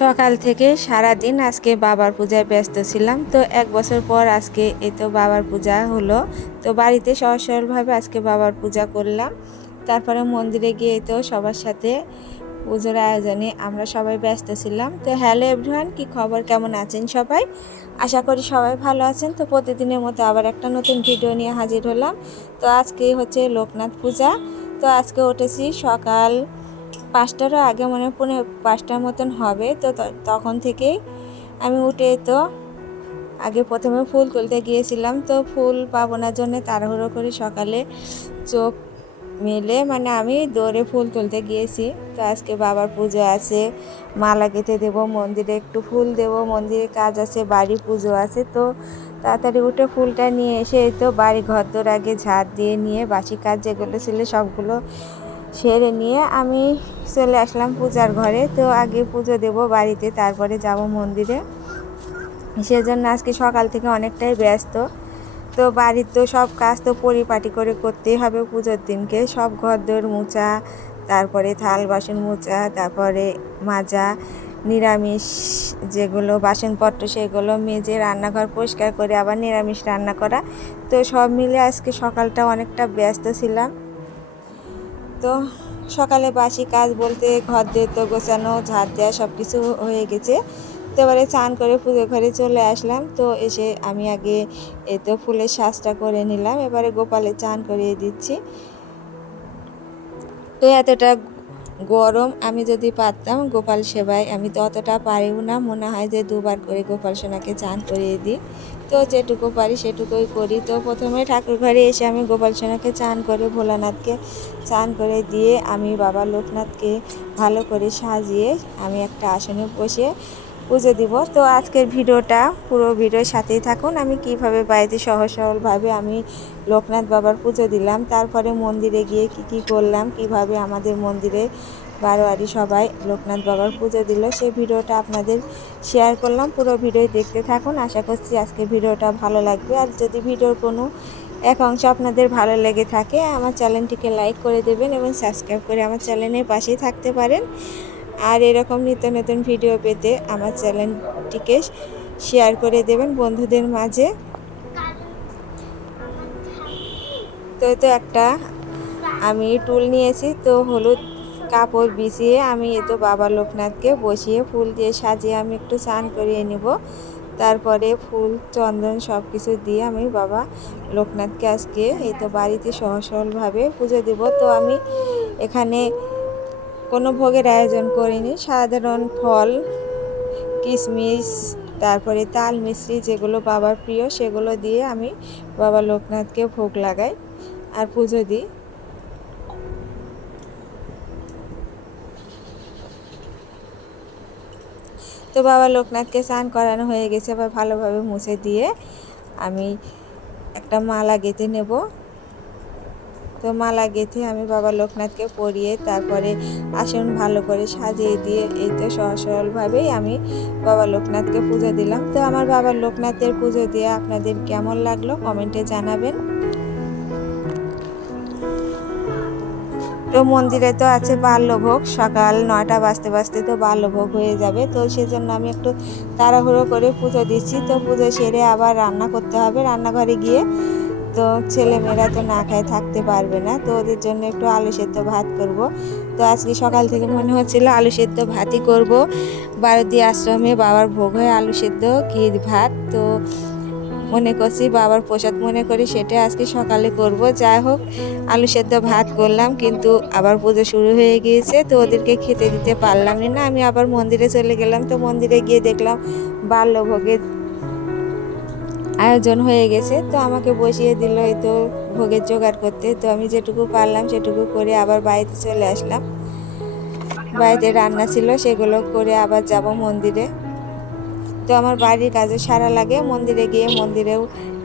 সকাল থেকে সারা দিন আজকে বাবার পূজায় ব্যস্ত ছিলাম। তো এক বছর পর আজকে এই তো বাবার পূজা হলো। তো বাড়িতে সহজ সরলভাবে আজকে বাবার পূজা করলাম। তারপরে মন্দিরে গিয়ে তো সবার সাথে পুজোর আয়োজনে আমরা সবাই ব্যস্ত ছিলাম। তো হ্যালো এভরিওয়ান, কি খবর? কেমন আছেন সবাই? আশা করি সবাই ভালো আছেন। তো প্রতিদিনের মতো আবার একটা নতুন ভিডিও নিয়ে হাজির হলাম। তো আজকে হচ্ছে লোকনাথ পূজা। তো আজকে উঠেছি সকাল পাঁচটারও আগে মনে পৌনে পাঁচটার মতন হবে, তো তখন থেকেই আমি উঠে তো আগে প্রথমে ফুল তুলতে গিয়েছিলাম, তো ফুল পাবো না জন্য তাড়াহুড়ো করে সকালে চোখ মেলে মানে আমি দৌড়ে ফুল তুলতে গিয়েছি। তো আজকে বাবার পুজো আছে, মালা গেঁথে দেবো, মন্দিরে একটু ফুল দেবো, মন্দিরে কাজ আছে, বাড়ি পুজো আছে, তো তাড়াতাড়ি উঠে ফুলটা নিয়ে এসে তো বাড়ি ঘর দোর আগে ঝাড় দিয়ে নিয়ে বাসি কাজ যেগুলো ছিল সবগুলো সেরে নিয়ে আমি চলে আসলাম পূজার ঘরে। তো আগে পুজো দেব বাড়িতে, তারপরে যাব মন্দিরে। সেজন্য আজকে সকাল থেকে অনেকটাই ব্যস্ত। তো বাড়ির তো সব কাজ তো পরিপাটি করে করতেই হবে পুজোর দিনকে। সব ঘর দোর মোছা, তারপরে থাল বাসন মোচা তারপরে মাজা, নিরামিষ যেগুলো বাসনপত্র সেগুলো মেজে রান্নাঘর পরিষ্কার করে আবার নিরামিষ রান্না করা। তো সব মিলে আজকে সকালটা অনেকটা ব্যস্ত ছিলাম। তো সকালে বাসি কাজ বলতে ঘর দিয়ে তো গোছানো, ঝাড় দেওয়া সব কিছু হয়ে গেছে। তো এবারে চান করে পুজো ঘরে চলে আসলাম। তো এসে আমি আগে এ তো ফুলের সাজটা করে নিলাম। এবারে গোপালে চান করিয়ে দিচ্ছি। তো এতটা গরম আমি যদি পারতাম গোপাল সেবায়, আমি তো অতটা পারিও না। মনে হয় যে দুবার করে গোপাল সোনাকে চান করিয়ে দিই। তো যেটুকু পারি সেটুকুই করি। তো প্রথমে ঠাকুর ঘরে এসে আমি গোপাল সোনাকে চান করে, ভোলানাথকে চান করে দিয়ে আমি বাবা লোকনাথকে ভালো করে সাজিয়ে আমি একটা আসনে বসে পুজো দিব। তো আজকের ভিডিওটা, পুরো ভিডিওর সাথেই থাকুন। আমি কীভাবে বাড়িতে সহজ সরলভাবে আমি লোকনাথ বাবার পুজো দিলাম, তারপরে মন্দিরে গিয়ে কি কি করলাম, কীভাবে আমাদের মন্দিরে বারোয়ারি সবাই লোকনাথ বাবার পুজো দিল। সেই ভিডিওটা আপনাদের শেয়ার করলাম। পুরো ভিডিও দেখতে থাকুন। আশা করছি আজকে ভিডিওটা ভালো লাগবে। আর যদি ভিডিওর কোনো এক অংশ আপনাদের ভালো লেগে থাকে, আমার চ্যানেলটিকে লাইক করে দেবেন এবং সাবস্ক্রাইব করে আমার চ্যানেলের পাশেই থাকতে পারেন। আর এরকম নিত্য নতুন ভিডিও পেতে আমার চ্যানেলটিকে শেয়ার করে দেবেন বন্ধুদের মাঝে। তো তো একটা আমি টুল নিয়েছি, তো হলুদ কাপড় বিছিয়ে আমি এ তো বাবা লোকনাথকে বসিয়ে ফুল দিয়ে সাজিয়ে আমি একটু স্নান করিয়ে নিব। তারপরে ফুল, চন্দন সব কিছু দিয়ে আমি বাবা লোকনাথকে আজকে এই তো বাড়িতে সহজ সরলভাবে পুজো দিব। তো আমি এখানে কোনো ভোগের আয়োজন করিনি। সাধারণ ফল কিশমিশ তারপরে তাল মিশ্রি যেগুলো বাবার প্রিয় সেগুলো দিয়ে আমি বাবা লোকনাথকে ভোগ লাগাই আর পুজো দিই। তো বাবা লোকনাথকে স্নান করানো হয়ে গেছে আবার ভালোভাবে মুছে দিয়ে আমি একটা মালা গেঁথে নেব। তো মালা গেঁথে আমি বাবা লোকনাথকে পরিয়ে তারপরে আসন ভালো করে সাজিয়ে দিয়ে এই তো সহজ সরলভাবেই আমি বাবা লোকনাথকে পুজো দিলাম। তো আমার বাবা লোকনাথের পুজো দিয়ে আপনাদের কেমন লাগল কমেন্টে জানাবেন। তো মন্দিরে তো আছে বাল্যভোগ। সকাল নয়টা বাজতে বাজতে তো বাল্যভোগ হয়ে যাবে। তো সেজন্য আমি একটু তাড়াহুড়ো করে পুজো দিচ্ছি। তো পুজো সেরে আবার রান্না করতে হবে। রান্নাঘরে গিয়ে তো ছেলেমেয়েরা তো না খায় থাকতে পারবে না। তো ওদের জন্য একটু আলু সেদ্ধ ভাত করব। তো আজকে সকাল থেকে মনে হচ্ছিল আলু সেদ্ধ ভাতই করব। বারোদি আশ্রমে বাবার ভোগ হয় আলু সেদ্ধ, ক্ষীর ভাত। তো মনে করছি, বাবার প্রসাদ মনে করি, সেটা আজকে সকালে করব। যাই হোক, আলু সেদ্ধ ভাত করলাম, কিন্তু আবার পুজো শুরু হয়ে গিয়েছে, তো ওদেরকে খেতে দিতে পারলামই না। আমি আবার মন্দিরে চলে গেলাম, তো মন্দিরে গিয়ে দেখলাম বাল্যভোগের আয়োজন হয়ে গেছে, তো আমাকে বসিয়ে দিল এই তো ভোগের জোগাড় করতে। তো আমি যেটুকু পারলাম, সেটুকু করে আবার বাড়িতে চলে আসলাম। বাড়িতে রান্না ছিল, সেগুলো করে আবার যাব মন্দিরে। তো আমার বাড়ির কাজে সারা লাগে। মন্দিরে গিয়ে মন্দিরেও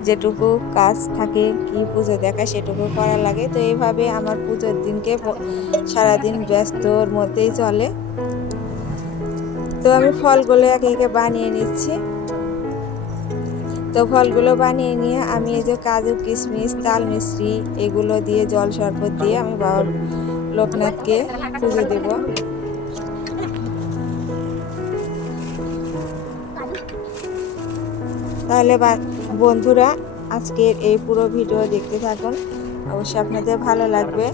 যেটুকু কাজ থাকে, কি পুজো দেখা সেটুকু করা লাগে। তো এইভাবে আমার পুজোর দিনকে সারাদিন ব্যস্তর মধ্যেই চলে। তো আমি ফলগুলো একে একে বানিয়ে নিচ্ছি। তো ফলগুলো বানিয়ে নিয়ে আমি এই যে কাজু, কিশমিশ, তাল মিশ্রি এগুলো দিয়ে জল শরবত দিয়ে আমি বাবা লোকনাথকে পুজো দেব। তাহলে বন্ধুরা আজকের এই পুরো ভিডিও দেখতে থাকুন। অবশ্যই আপনাদের ভালো লাগবে।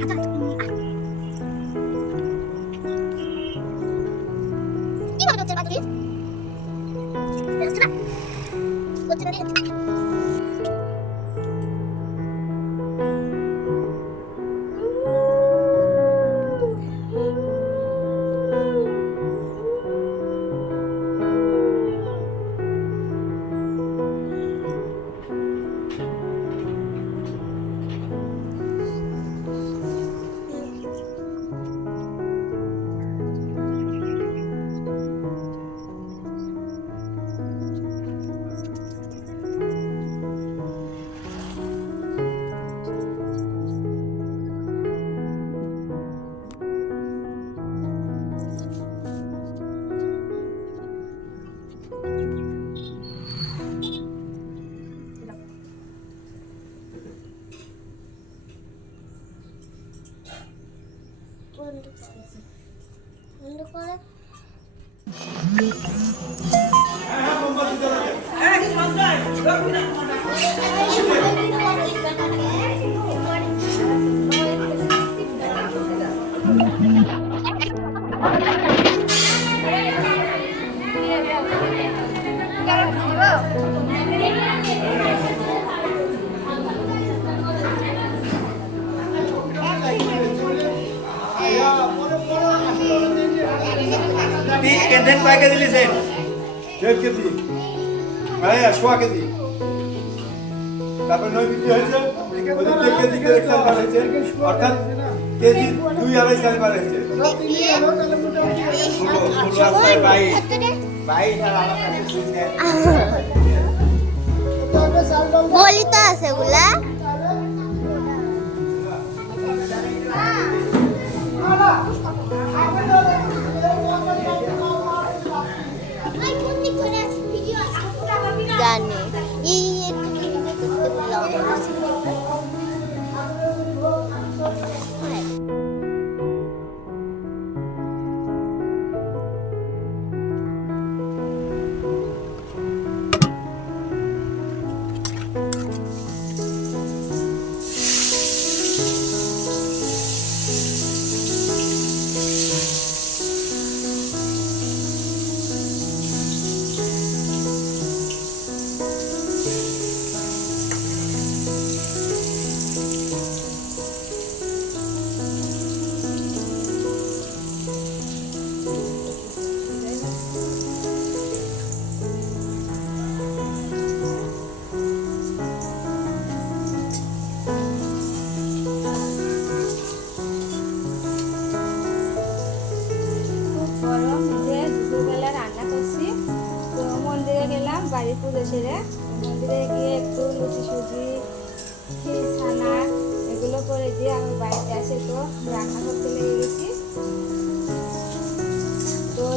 কি মনে হচ্ছে বাদুড়ি হচ্ছে বন্ধ করে বন্ধ করে কেন্দ্রেন কয় কেজি লিছেন দেড় কেজি। হ্যাঁ সোয়া কেজি। তারপর নয় বিক্রি হয়েছে। ওদের কেজি করে চাল বার হয়েছে অর্থাৎ কেজি দুই আড়াই চাল বার হয়েছে বলি তো আছে ওগুলা।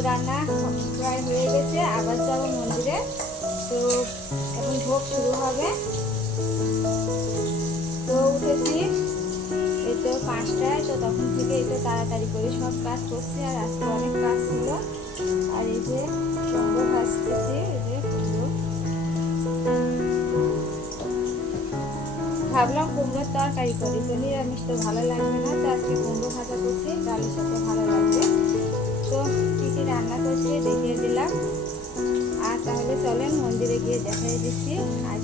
রান্না প্রায় হয়ে গেছে, আবার যাব মন্দিরে। তো এখন ভোগ শুরু হবে। তো উঠেছি। তো পাঁচটায়, তো তখন থেকে এই তো তাড়াতাড়ি করে সব কাজ করছি, আর আজকে অনেক কাজ ছিল। আর এই যে কুমড়ো ভাজতেছি, এই যে কুমড়ো। ভাবলাম কুমড়োর তরকারি করি তো নিরামিষ তো ভালো লাগবে না। তো আজকে কুমড়ো ভাজা করছি, ডালের সাথে ভালো লাগবে। মন্দিরে গিয়ে দেখাই দিচ্ছি, আর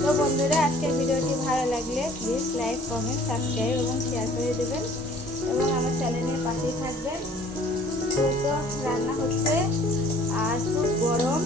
তো বন্ধুরা, আজকের ভিডিওটি ভালো লাগলে প্লিজ লাইক কমেন্ট সাবস্ক্রাইব এবং শেয়ার করে দেবেন এবং আমার চ্যানেলের পাশেই থাকবেন। তো রান্না হচ্ছে, আর খুব গরম।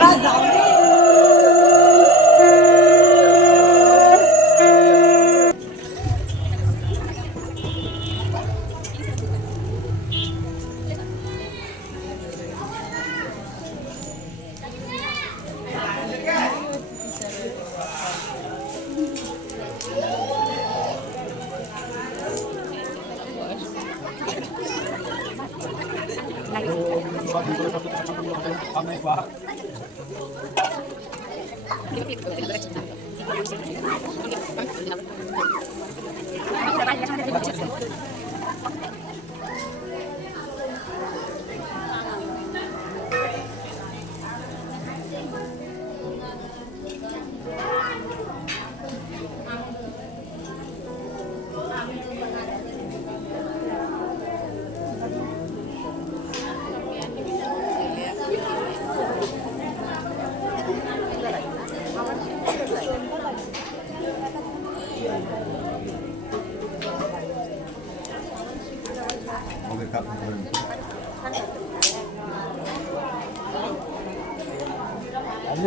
Bà. Terima kasih.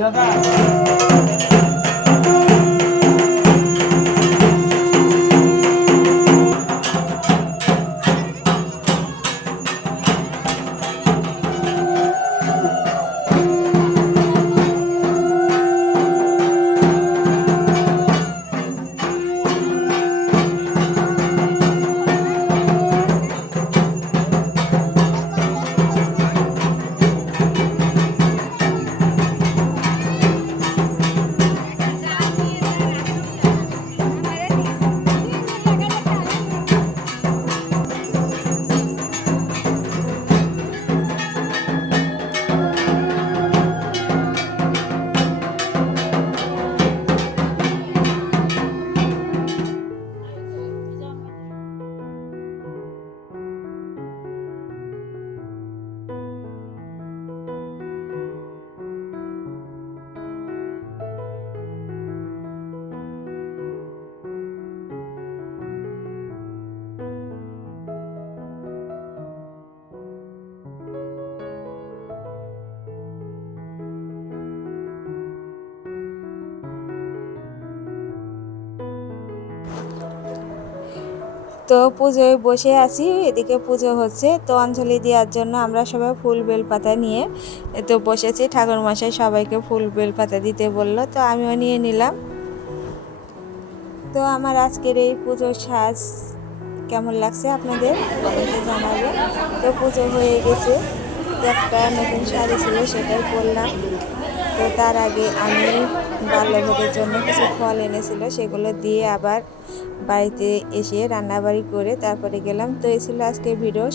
Obrigado. তো পুজোয় বসে আছি, এদিকে পুজো হচ্ছে। তো অঞ্জলি দেওয়ার জন্য আমরা সবাই ফুল বেলপাতা নিয়ে তো বসেছি। ঠাকুর মশাই সবাইকে ফুল বেলপাতা দিতে বলল, তো আমিও নিয়ে নিলাম। তো আমার আজকের এই পুজোর সাজ কেমন লাগছে আপনাদের? কমেন্টে জানাবেন। তো পুজো হয়ে গেছে। তো একটা নতুন শাড়ি ছিল, সেটাই পরলাম। তো তার আগে আমি বাল্যভোগের জন্য কিছু ফল এনেছিল, সেগুলো দিয়ে আবার বাড়িতে এসে রান্নাবাড়ি করে তারপরে গেলাম। তো এই ছিল আজকের ভিডিও।